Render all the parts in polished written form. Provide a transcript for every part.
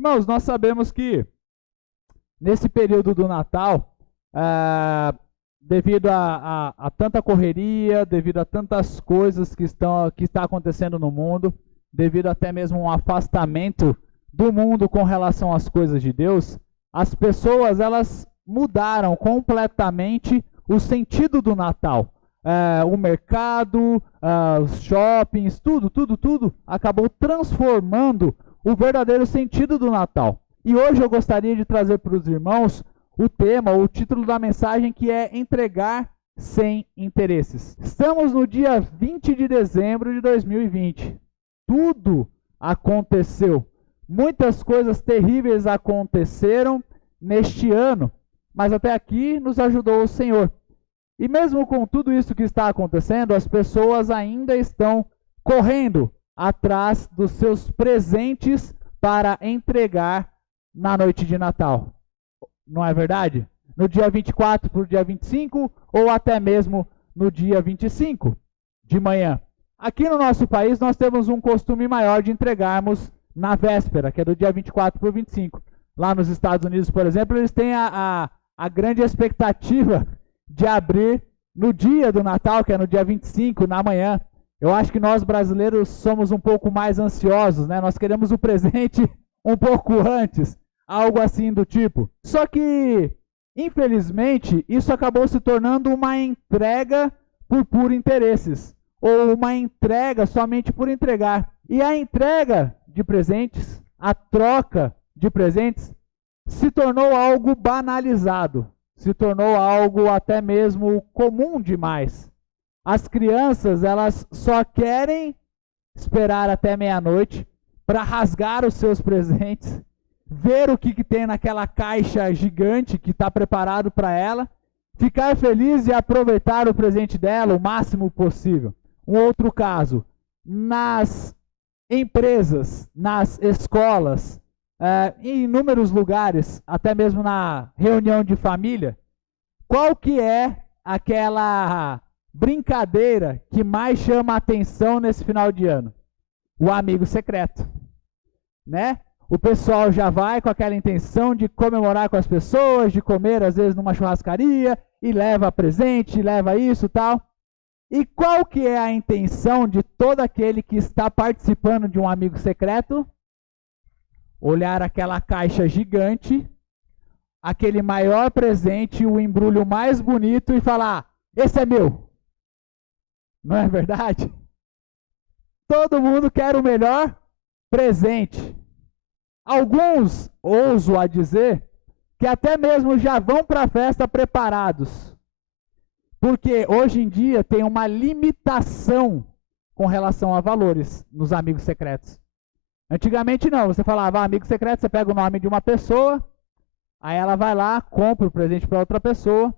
Irmãos, nós sabemos que nesse período do Natal, devido a tanta correria, devido a tantas coisas que está acontecendo no mundo, devido até mesmo a um afastamento do mundo com relação às coisas de Deus, as pessoas elas mudaram completamente o sentido do Natal. O mercado, os shoppings, tudo acabou transformando o verdadeiro sentido do Natal. E hoje eu gostaria de trazer para os irmãos o tema, o título da mensagem, que é entregar sem interesses. Estamos no dia 20 de dezembro de 2020. Tudo aconteceu. Muitas coisas terríveis aconteceram neste ano, mas até aqui nos ajudou o Senhor. E mesmo com tudo isso que está acontecendo, as pessoas ainda estão correndo atrás dos seus presentes para entregar na noite de Natal. Não é verdade? No dia 24 para o dia 25, ou até mesmo no dia 25 de manhã. Aqui no nosso país nós temos um costume maior de entregarmos na véspera, que é do dia 24 para o 25. Lá nos Estados Unidos, por exemplo, eles têm a grande expectativa de abrir no dia do Natal, que é no dia 25, na manhã. Eu acho que nós brasileiros somos um pouco mais ansiosos, né? Nós queremos o presente um pouco antes, algo assim do tipo. Só que, infelizmente, isso acabou se tornando uma entrega por puro interesses, ou uma entrega somente por entregar. E a entrega de presentes, a troca de presentes, se tornou algo banalizado, se tornou algo até mesmo comum demais. As crianças, elas só querem esperar até meia-noite para rasgar os seus presentes, ver o que tem naquela caixa gigante que está preparado para ela, ficar feliz e aproveitar o presente dela o máximo possível. Um outro caso, nas empresas, nas escolas, em inúmeros lugares, até mesmo na reunião de família, qual que é aquela brincadeira que mais chama a atenção nesse final de ano? O amigo secreto, né? O pessoal já vai com aquela intenção de comemorar com as pessoas, de comer às vezes numa churrascaria, e leva presente, leva isso e tal. E qual que é a intenção de todo aquele que está participando de um amigo secreto? Olhar aquela caixa gigante, aquele maior presente, o embrulho mais bonito e falar: esse é meu. Não é verdade? Todo mundo quer o melhor presente. Alguns, ouso a dizer, que até mesmo já vão para a festa preparados. Porque hoje em dia tem uma limitação com relação a valores nos amigos secretos. Antigamente não, você falava amigo secreto, você pega o nome de uma pessoa, aí ela vai lá, compra o presente para outra pessoa,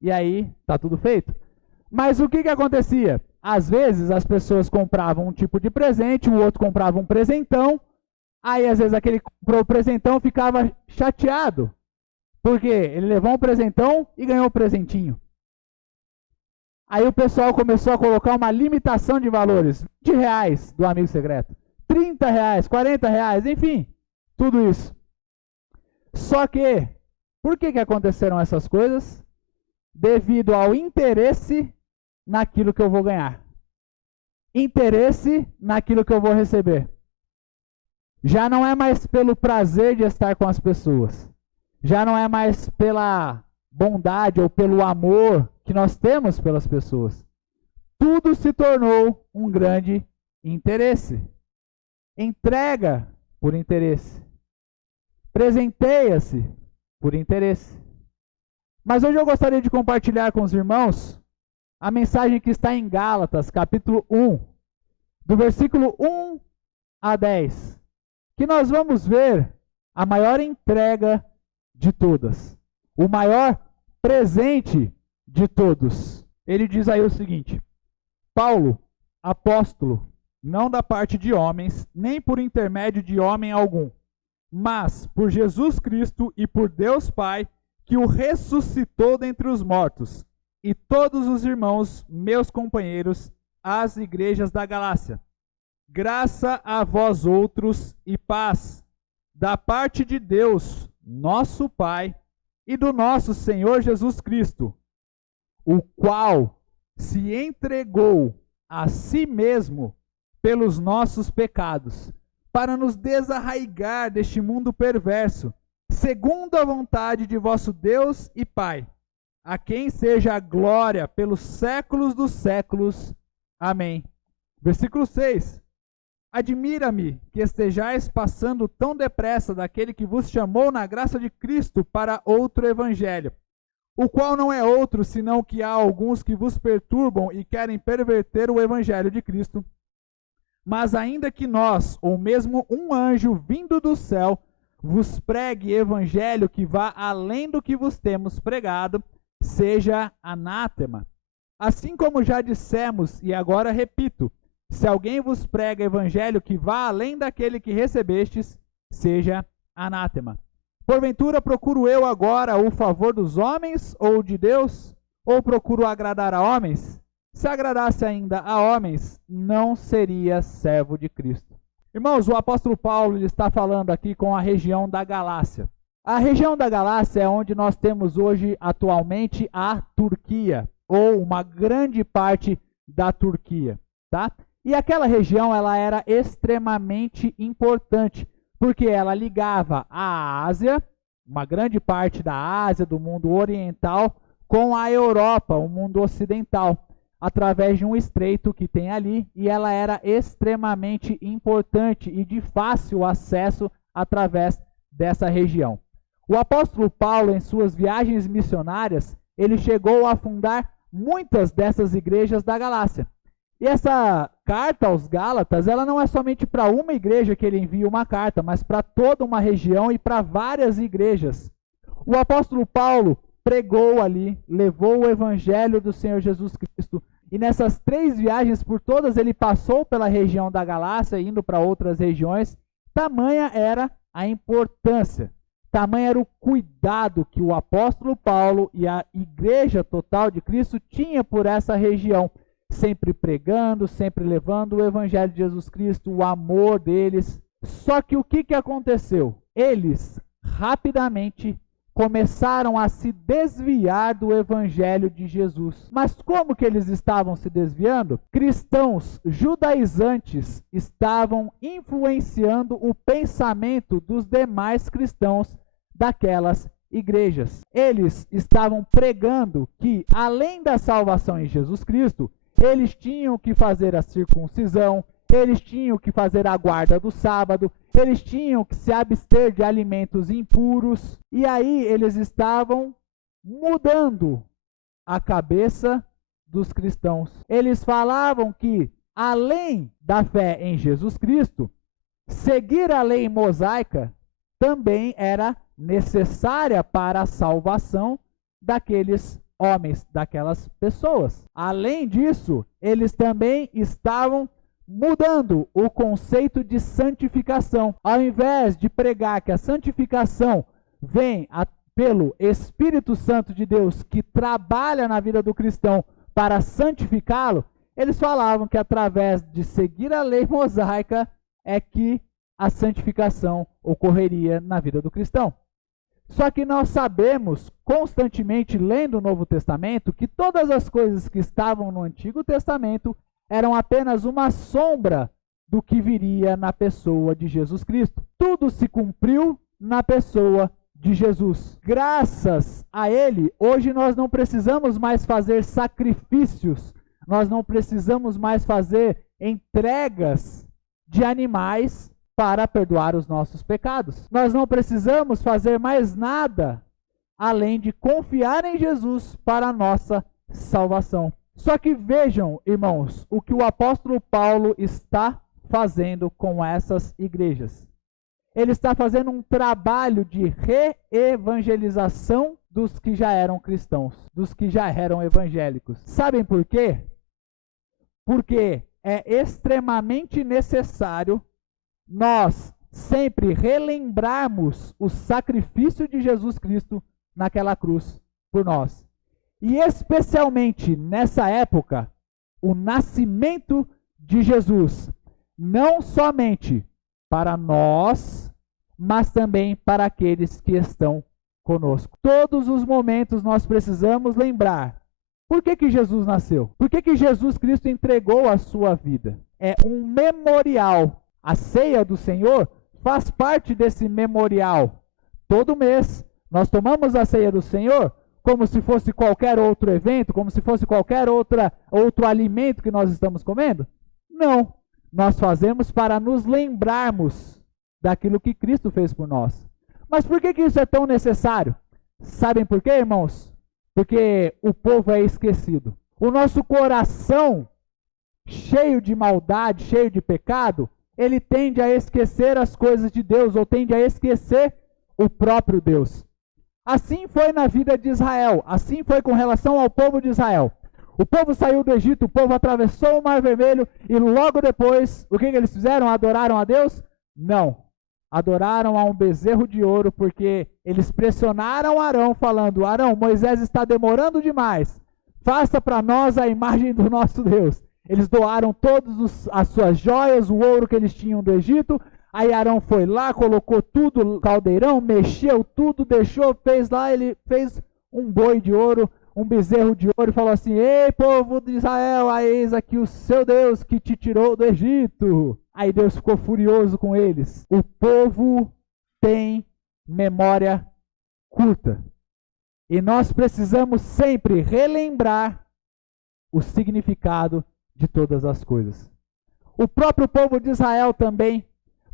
e aí tá tudo feito. Mas o que acontecia? Às vezes as pessoas compravam um tipo de presente, o outro comprava um presentão, aí às vezes aquele que comprou o presentão ficava chateado, porque ele levou um presentão e ganhou um presentinho. Aí o pessoal começou a colocar uma limitação de valores, R$20 do amigo secreto, R$30, R$40, enfim, tudo isso. Só que, por que aconteceram essas coisas? Devido ao interesse naquilo que eu vou ganhar. Interesse naquilo que eu vou receber. Já não é mais pelo prazer de estar com as pessoas. Já não é mais pela bondade ou pelo amor que nós temos pelas pessoas. Tudo se tornou um grande interesse. Entrega por interesse. Presenteia-se por interesse. Mas hoje eu gostaria de compartilhar com os irmãos a mensagem que está em Gálatas, capítulo 1, do versículo 1 a 10, que nós vamos ver a maior entrega de todas, o maior presente de todos. Ele diz aí o seguinte: Paulo, apóstolo, não da parte de homens, nem por intermédio de homem algum, mas por Jesus Cristo e por Deus Pai, que o ressuscitou dentre os mortos, e todos os irmãos, meus companheiros, às igrejas da Galácia. Graça a vós outros e paz, da parte de Deus, nosso Pai, e do nosso Senhor Jesus Cristo, o qual se entregou a si mesmo pelos nossos pecados, para nos desarraigar deste mundo perverso, segundo a vontade de vosso Deus e Pai, a quem seja a glória pelos séculos dos séculos. Amém. Versículo 6. Admira-me que estejais passando tão depressa daquele que vos chamou na graça de Cristo para outro evangelho, o qual não é outro senão que há alguns que vos perturbam e querem perverter o evangelho de Cristo. Mas ainda que nós, ou mesmo um anjo vindo do céu, vos pregue evangelho que vá além do que vos temos pregado, seja anátema. Assim como já dissemos, e agora repito, se alguém vos prega evangelho que vá além daquele que recebestes, seja anátema. Porventura procuro eu agora o favor dos homens ou de Deus? Ou procuro agradar a homens? Se agradasse ainda a homens, não seria servo de Cristo. Irmãos, o apóstolo Paulo está falando aqui com a região da Galácia. A região da Galácia é onde nós temos hoje, atualmente, a Turquia, ou uma grande parte da Turquia, tá? E aquela região, ela era extremamente importante, porque ela ligava a Ásia, uma grande parte da Ásia, do mundo oriental, com a Europa, o mundo ocidental, através de um estreito que tem ali, e ela era extremamente importante e de fácil acesso através dessa região. O apóstolo Paulo, em suas viagens missionárias, ele chegou a fundar muitas dessas igrejas da Galácia. E essa carta aos Gálatas, ela não é somente para uma igreja que ele envia uma carta, mas para toda uma região e para várias igrejas. O apóstolo Paulo pregou ali, levou o evangelho do Senhor Jesus Cristo, e nessas 3 viagens por todas ele passou pela região da Galácia, indo para outras regiões. Tamanha era a importância, tamanho era o cuidado que o apóstolo Paulo e a igreja total de Cristo tinha por essa região, sempre pregando, sempre levando o evangelho de Jesus Cristo, o amor deles. Só que o que aconteceu? Eles rapidamente começaram a se desviar do evangelho de Jesus. Mas como que eles estavam se desviando? Cristãos judaizantes estavam influenciando o pensamento dos demais cristãos daquelas igrejas. Eles estavam pregando que, além da salvação em Jesus Cristo, eles tinham que fazer a circuncisão, eles tinham que fazer a guarda do sábado, eles tinham que se abster de alimentos impuros. E aí eles estavam mudando a cabeça dos cristãos. Eles falavam que, além da fé em Jesus Cristo, seguir a lei mosaica também era necessária para a salvação daqueles homens, daquelas pessoas. Além disso, eles também estavam mudando o conceito de santificação. Ao invés de pregar que a santificação vem pelo Espírito Santo de Deus, que trabalha na vida do cristão para santificá-lo, eles falavam que através de seguir a lei mosaica é que a santificação ocorreria na vida do cristão. Só que nós sabemos, constantemente lendo o Novo Testamento, que todas as coisas que estavam no Antigo Testamento eram apenas uma sombra do que viria na pessoa de Jesus Cristo. Tudo se cumpriu na pessoa de Jesus. Graças a Ele, hoje nós não precisamos mais fazer sacrifícios, nós não precisamos mais fazer entregas de animais para perdoar os nossos pecados. Nós não precisamos fazer mais nada além de confiar em Jesus para a nossa salvação. Só que vejam, irmãos, o que o apóstolo Paulo está fazendo com essas igrejas. Ele está fazendo um trabalho de reevangelização dos que já eram cristãos, dos que já eram evangélicos. Sabem por quê? Porque é extremamente necessário nós sempre relembrarmos o sacrifício de Jesus Cristo naquela cruz por nós. E especialmente nessa época, o nascimento de Jesus, não somente para nós, mas também para aqueles que estão conosco. Todos os momentos nós precisamos lembrar. Por que Jesus nasceu? Por que Jesus Cristo entregou a sua vida? É um memorial. A ceia do Senhor faz parte desse memorial. Todo mês nós tomamos a ceia do Senhor como se fosse qualquer outro evento, como se fosse qualquer outro alimento que nós estamos comendo? Não. Nós fazemos para nos lembrarmos daquilo que Cristo fez por nós. Mas por que isso é tão necessário? Sabem por quê, irmãos? Porque o povo é esquecido. O nosso coração, cheio de maldade, cheio de pecado, ele tende a esquecer as coisas de Deus, ou tende a esquecer o próprio Deus. Assim foi na vida de Israel, assim foi com relação ao povo de Israel. O povo saiu do Egito, o povo atravessou o Mar Vermelho, e logo depois, o que eles fizeram? Adoraram a Deus? Não. Adoraram a um bezerro de ouro, porque eles pressionaram Arão, falando: Arão, Moisés está demorando demais, faça para nós a imagem do nosso Deus. Eles doaram todas as suas joias, o ouro que eles tinham do Egito. Aí Arão foi lá, colocou tudo no caldeirão, mexeu tudo, deixou, fez lá, ele fez um boi de ouro, um bezerro de ouro, e falou assim: ei, povo de Israel, eis aqui o seu Deus que te tirou do Egito. Aí Deus ficou furioso com eles. O povo tem memória curta. E nós precisamos sempre relembrar o significado de todas as coisas. O próprio povo de Israel também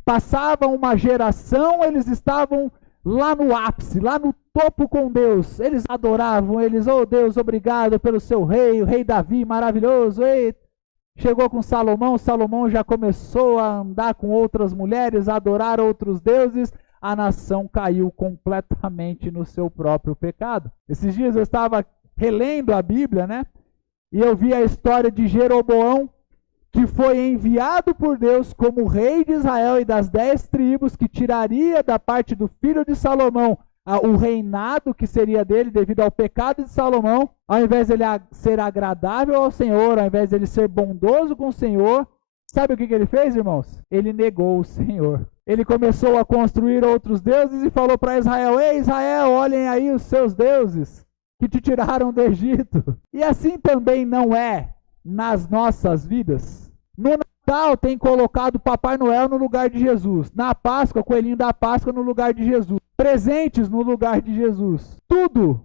passava uma geração, eles estavam lá no ápice, lá no topo com Deus. Eles adoravam, eles: oh Deus, obrigado pelo seu rei, o rei Davi, maravilhoso. Ei, chegou com Salomão, Salomão já começou a andar com outras mulheres, a adorar outros deuses. A nação caiu completamente no seu próprio pecado. Esses dias eu estava relendo a Bíblia, né? E eu vi a história de Jeroboão, que foi enviado por Deus como rei de Israel e das 10 tribos, que tiraria da parte do filho de Salomão o reinado que seria dele devido ao pecado de Salomão. Ao invés de ele ser agradável ao Senhor, ao invés de ele ser bondoso com o Senhor, sabe o que ele fez, irmãos? Ele negou o Senhor. Ele começou a construir outros deuses e falou para Israel: ei, Israel, olhem aí os seus deuses que te tiraram do Egito. E assim também não é nas nossas vidas. No Natal tem colocado Papai Noel no lugar de Jesus. Na Páscoa, coelhinho da Páscoa no lugar de Jesus. Presentes no lugar de Jesus. Tudo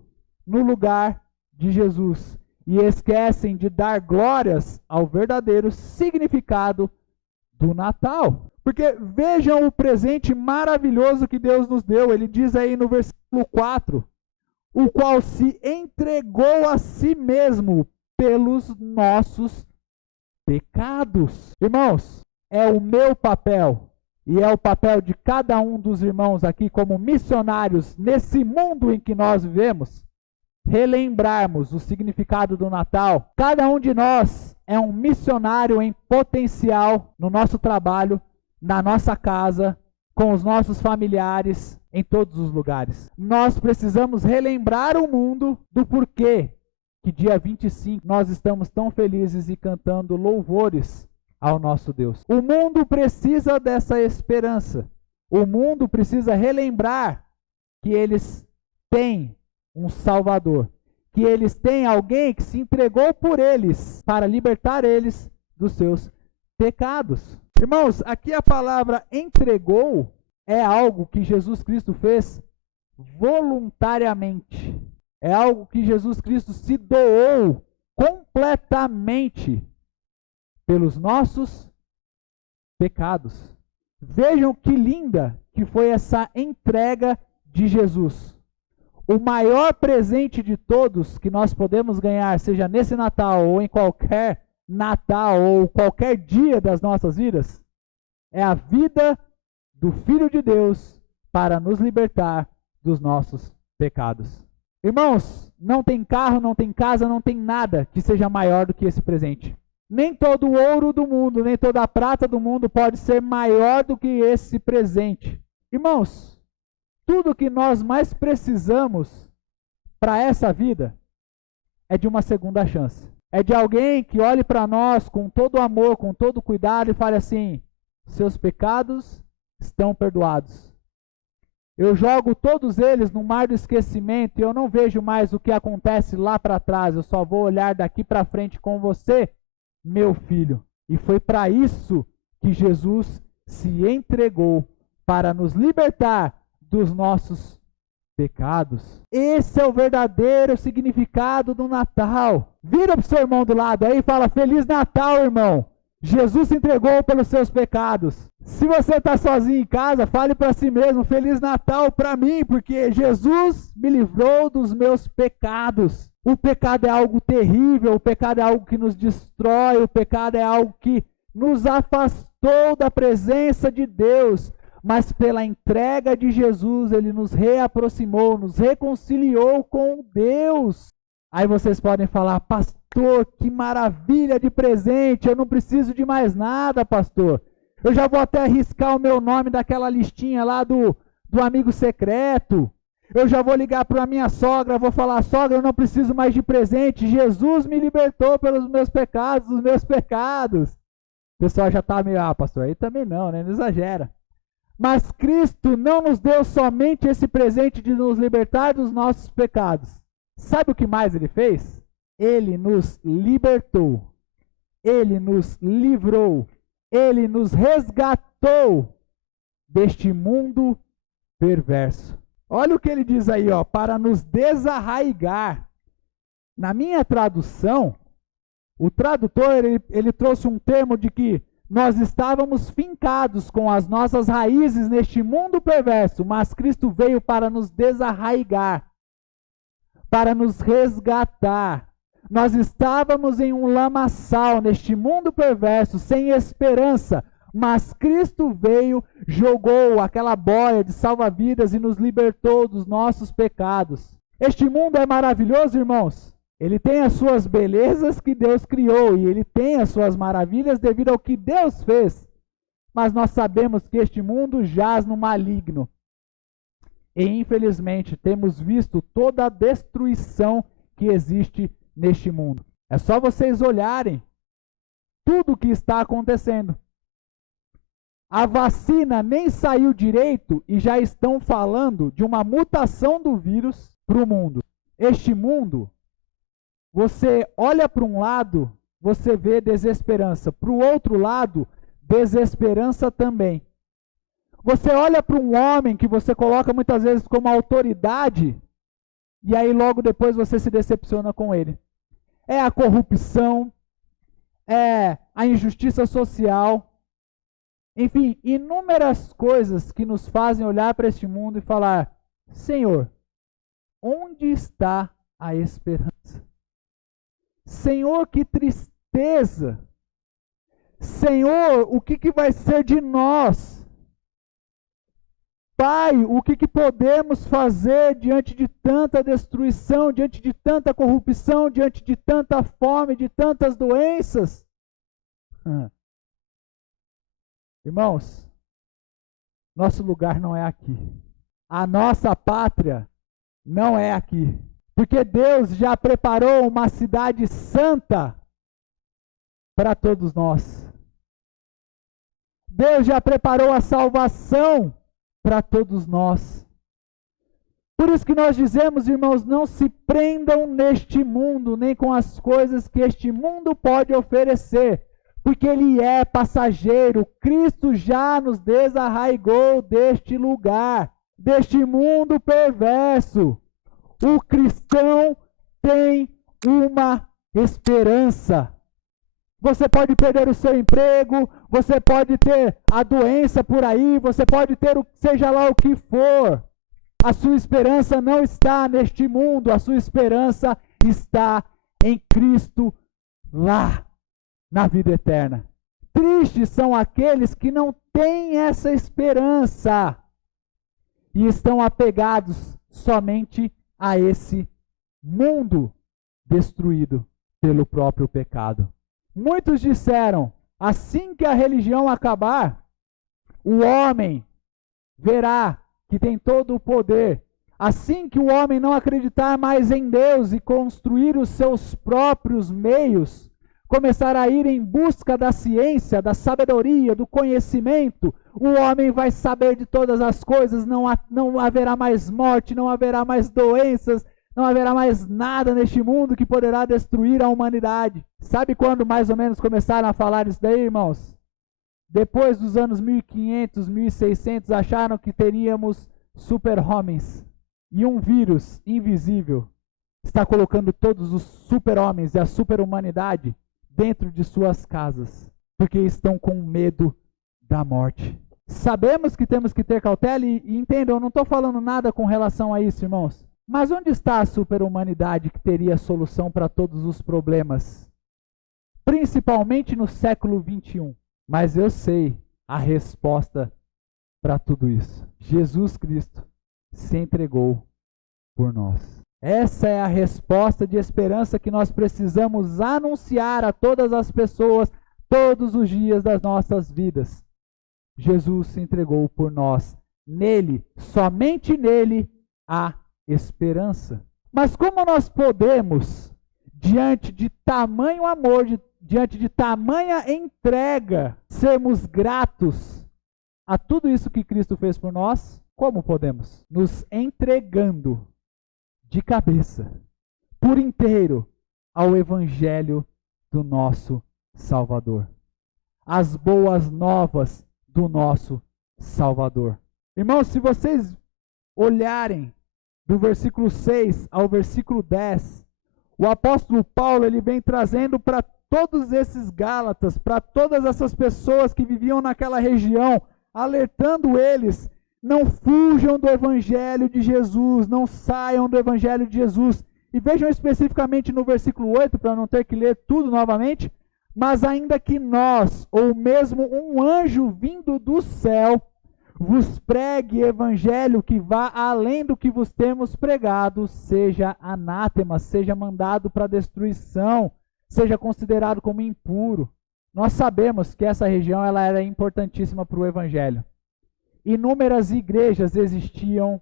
no lugar de Jesus. E esquecem de dar glórias ao verdadeiro significado do Natal. Porque vejam o presente maravilhoso que Deus nos deu. Ele diz aí no versículo 4: o qual se entregou a si mesmo pelos nossos pecados. Irmãos, é o meu papel e é o papel de cada um dos irmãos aqui como missionários nesse mundo em que nós vivemos, relembrarmos o significado do Natal. Cada um de nós é um missionário em potencial no nosso trabalho, na nossa casa, com os nossos familiares, em todos os lugares. Nós precisamos relembrar o mundo do porquê que dia 25 nós estamos tão felizes e cantando louvores ao nosso Deus. O mundo precisa dessa esperança. O mundo precisa relembrar que eles têm um Salvador, que eles têm alguém que se entregou por eles para libertar eles dos seus pecados. Irmãos, aqui a palavra entregou é algo que Jesus Cristo fez voluntariamente. É algo que Jesus Cristo se doou completamente pelos nossos pecados. Vejam que linda que foi essa entrega de Jesus. O maior presente de todos que nós podemos ganhar, seja nesse Natal ou em qualquer Natal ou qualquer dia das nossas vidas, é a vida do Filho de Deus para nos libertar dos nossos pecados. Irmãos, não tem carro, não tem casa, não tem nada que seja maior do que esse presente. Nem todo o ouro do mundo, nem toda a prata do mundo pode ser maior do que esse presente. Irmãos, tudo que nós mais precisamos para essa vida é de uma segunda chance. É de alguém que olhe para nós com todo amor, com todo cuidado e fale assim: seus pecados estão perdoados. Eu jogo todos eles no mar do esquecimento e eu não vejo mais o que acontece lá para trás. Eu só vou olhar daqui para frente com você, meu filho. E foi para isso que Jesus se entregou, para nos libertar dos nossos pecados. Esse é o verdadeiro significado do Natal. Vira para o seu irmão do lado aí e fala: Feliz Natal, irmão. Jesus se entregou pelos seus pecados. Se você está sozinho em casa, fale para si mesmo: Feliz Natal para mim, porque Jesus me livrou dos meus pecados. O pecado é algo terrível, o pecado é algo que nos destrói, o pecado é algo que nos afastou da presença de Deus. Mas pela entrega de Jesus, Ele nos reaproximou, nos reconciliou com Deus. Aí vocês podem falar: pastor, que maravilha de presente, eu não preciso de mais nada, pastor. Eu já vou até arriscar o meu nome daquela listinha lá do amigo secreto. Eu já vou ligar para a minha sogra, vou falar: sogra, eu não preciso mais de presente, Jesus me libertou pelos meus pecados, dos meus pecados. O pessoal já está meio: pastor, aí também não, né? Não exagera. Mas Cristo não nos deu somente esse presente de nos libertar dos nossos pecados. Sabe o que mais Ele fez? Ele nos libertou, Ele nos livrou, Ele nos resgatou deste mundo perverso. Olha o que ele diz aí, ó, para nos desarraigar. Na minha tradução, o tradutor ele trouxe um termo de que nós estávamos fincados com as nossas raízes neste mundo perverso, mas Cristo veio para nos desarraigar, para nos resgatar. Nós estávamos em um lamaçal neste mundo perverso, sem esperança, mas Cristo veio, jogou aquela boia de salva-vidas e nos libertou dos nossos pecados. Este mundo é maravilhoso, irmãos. Ele tem as suas belezas que Deus criou e ele tem as suas maravilhas devido ao que Deus fez. Mas nós sabemos que este mundo jaz no maligno. E infelizmente temos visto toda a destruição que existe neste mundo. É só vocês olharem tudo o que está acontecendo. A vacina nem saiu direito e já estão falando de uma mutação do vírus para o mundo. Este mundo, você olha para um lado, você vê desesperança. Para o outro lado, desesperança também. Você olha para um homem que você coloca muitas vezes como autoridade, e aí logo depois você se decepciona com ele. É a corrupção, é a injustiça social, enfim, inúmeras coisas que nos fazem olhar para este mundo e falar: Senhor, onde está a esperança? Senhor, que tristeza! Senhor, o que vai ser de nós? Pai, o que podemos fazer diante de tanta destruição, diante de tanta corrupção, diante de tanta fome, de tantas doenças? Irmãos, nosso lugar não é aqui. A nossa pátria não é aqui. Porque Deus já preparou uma cidade santa para todos nós. Deus já preparou a salvação para todos nós. Por isso que nós dizemos, irmãos, não se prendam neste mundo, nem com as coisas que este mundo pode oferecer, porque ele é passageiro. Cristo já nos desarraigou deste lugar, deste mundo perverso. O cristão tem uma esperança. Você pode perder o seu emprego, você pode ter a doença por aí, você pode ter seja lá o que for. A sua esperança não está neste mundo, a sua esperança está em Cristo lá, na vida eterna. Tristes são aqueles que não têm essa esperança e estão apegados somente a esse mundo destruído pelo próprio pecado. Muitos disseram: assim que a religião acabar, o homem verá que tem todo o poder. Assim que o homem não acreditar mais em Deus e construir os seus próprios meios, começar a ir em busca da ciência, da sabedoria, do conhecimento, o homem vai saber de todas as coisas, não haverá mais morte, não haverá mais doenças, não haverá mais nada neste mundo que poderá destruir a humanidade. Sabe quando mais ou menos começaram a falar isso daí, irmãos? Depois dos anos 1500, 1600, acharam que teríamos super-homens. E um vírus invisível está colocando todos os super-homens e a super-humanidade dentro de suas casas, porque estão com medo da morte. Sabemos que temos que ter cautela e entendam, eu não estou falando nada com relação a isso, irmãos. Mas onde está a super-humanidade que teria solução para todos os problemas? Principalmente no século 21. Mas eu sei a resposta para tudo isso. Jesus Cristo se entregou por nós. Essa é a resposta de esperança que nós precisamos anunciar a todas as pessoas todos os dias das nossas vidas. Jesus se entregou por nós. Nele, somente nele, há esperança. Mas como nós podemos, diante de tamanho amor, diante de tamanha entrega, sermos gratos a tudo isso que Cristo fez por nós? Como podemos? Nos entregando de cabeça, por inteiro, ao Evangelho do nosso Salvador. As boas novas do nosso Salvador. Irmãos, se vocês olharem do versículo 6 ao versículo 10, o apóstolo Paulo ele vem trazendo para todos esses Gálatas, para todas essas pessoas que viviam naquela região, alertando eles: não fujam do Evangelho de Jesus, não saiam do Evangelho de Jesus. E vejam especificamente no versículo 8, para não ter que ler tudo novamente: mas ainda que nós, ou mesmo um anjo vindo do céu, vos pregue evangelho que vá além do que vos temos pregado, seja anátema, seja mandado para destruição, seja considerado como impuro. Nós sabemos que essa região ela era importantíssima para o evangelho. Inúmeras igrejas existiam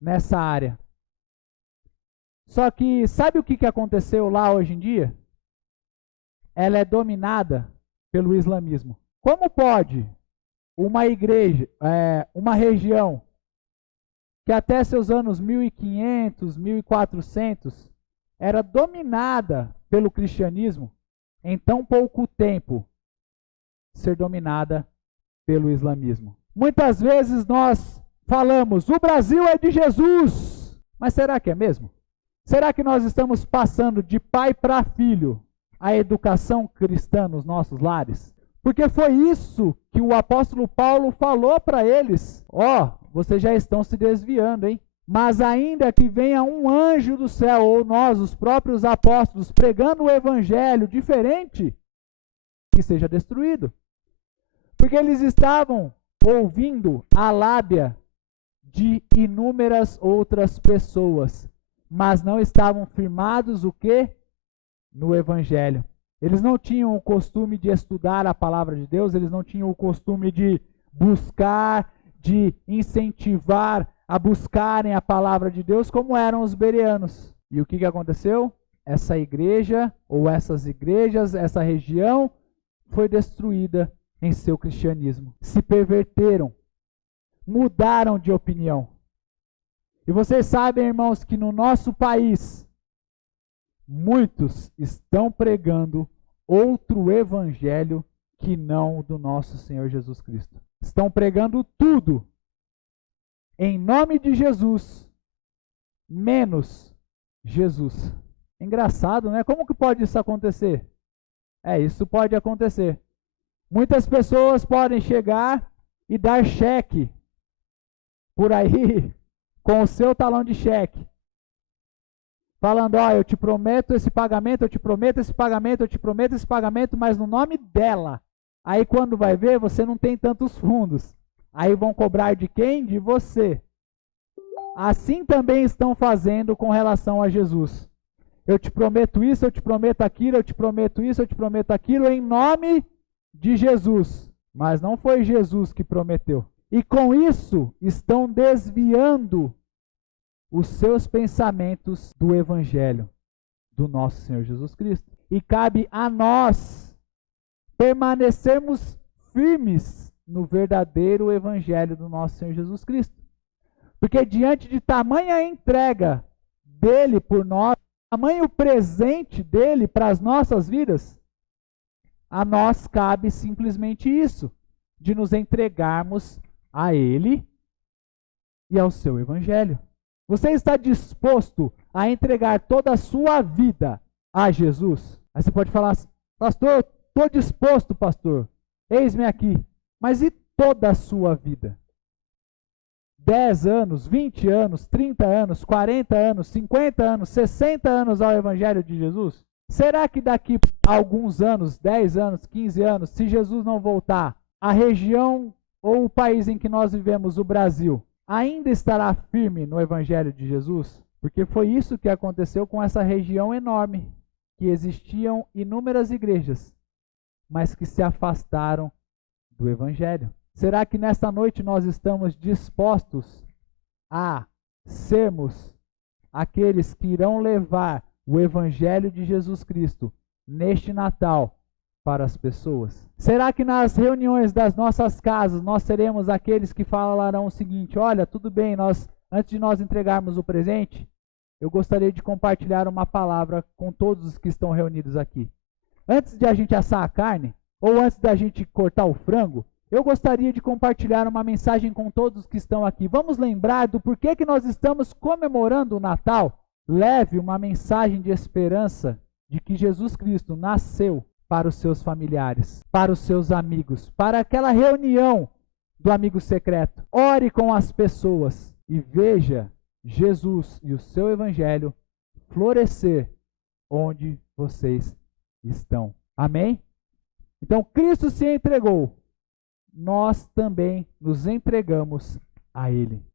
nessa área. Só que sabe o que aconteceu lá hoje em dia? Ela é dominada pelo islamismo. Como pode uma igreja, uma região que até seus anos 1500, 1400 era dominada pelo cristianismo, em tão pouco tempo ser dominada pelo islamismo? Muitas vezes nós falamos: o Brasil é de Jesus, mas será que é mesmo? Será que nós estamos passando de pai para filho a educação cristã nos nossos lares? Porque foi isso que o apóstolo Paulo falou para eles: vocês já estão se desviando, hein? Mas ainda que venha um anjo do céu, ou nós, os próprios apóstolos, pregando o evangelho diferente, que seja destruído. Porque eles estavam ouvindo a lábia de inúmeras outras pessoas, mas não estavam firmados o quê? No evangelho. Eles não tinham o costume de estudar a palavra de Deus, eles não tinham o costume de buscar, de incentivar a buscarem a palavra de Deus como eram os bereanos. E o que aconteceu? Essa igreja, ou essas igrejas, essa região, foi destruída em seu cristianismo. Se perverteram, mudaram de opinião. E vocês sabem, irmãos, que no nosso país, muitos estão pregando outro evangelho que não o do nosso Senhor Jesus Cristo. Estão pregando tudo em nome de Jesus, menos Jesus. Engraçado, né? Como que pode isso acontecer? Isso pode acontecer. Muitas pessoas podem chegar e dar cheque por aí com o seu talão de cheque, falando: eu te prometo esse pagamento, eu te prometo esse pagamento, eu te prometo esse pagamento, mas no nome dela. Aí quando vai ver, você não tem tantos fundos. Aí vão cobrar de quem? De você. Assim também estão fazendo com relação a Jesus. Eu te prometo isso, eu te prometo aquilo, eu te prometo isso, eu te prometo aquilo, em nome de Jesus. Mas não foi Jesus que prometeu. E com isso estão desviando os seus pensamentos do Evangelho do nosso Senhor Jesus Cristo. E cabe a nós permanecermos firmes no verdadeiro evangelho do nosso Senhor Jesus Cristo. Porque diante de tamanha entrega dele por nós, tamanho presente dele para as nossas vidas, a nós cabe simplesmente isso, de nos entregarmos a ele e ao seu evangelho. Você está disposto a entregar toda a sua vida a Jesus? Aí você pode falar, pastor, estou disposto, pastor, eis-me aqui. Mas e toda a sua vida? 10 anos, 20 anos, 30 anos, 40 anos, 50 anos, 60 anos ao evangelho de Jesus? Será que daqui a alguns anos, 10 anos, 15 anos, se Jesus não voltar, a região ou o país em que nós vivemos, o Brasil, ainda estará firme no evangelho de Jesus? Porque foi isso que aconteceu com essa região enorme, que existiam inúmeras igrejas, mas que se afastaram do evangelho. Será que nesta noite nós estamos dispostos a sermos aqueles que irão levar o evangelho de Jesus Cristo neste Natal para as pessoas? Será que nas reuniões das nossas casas nós seremos aqueles que falarão o seguinte: olha, tudo bem, antes de nós entregarmos o presente, eu gostaria de compartilhar uma palavra com todos os que estão reunidos aqui. Antes de a gente assar a carne, ou antes da gente cortar o frango, eu gostaria de compartilhar uma mensagem com todos que estão aqui. Vamos lembrar do porquê que nós estamos comemorando o Natal. Leve uma mensagem de esperança de que Jesus Cristo nasceu para os seus familiares, para os seus amigos, para aquela reunião do amigo secreto. Ore com as pessoas e veja Jesus e o seu evangelho florescer onde vocês estão. Amém? Então, Cristo se entregou. Nós também nos entregamos a Ele.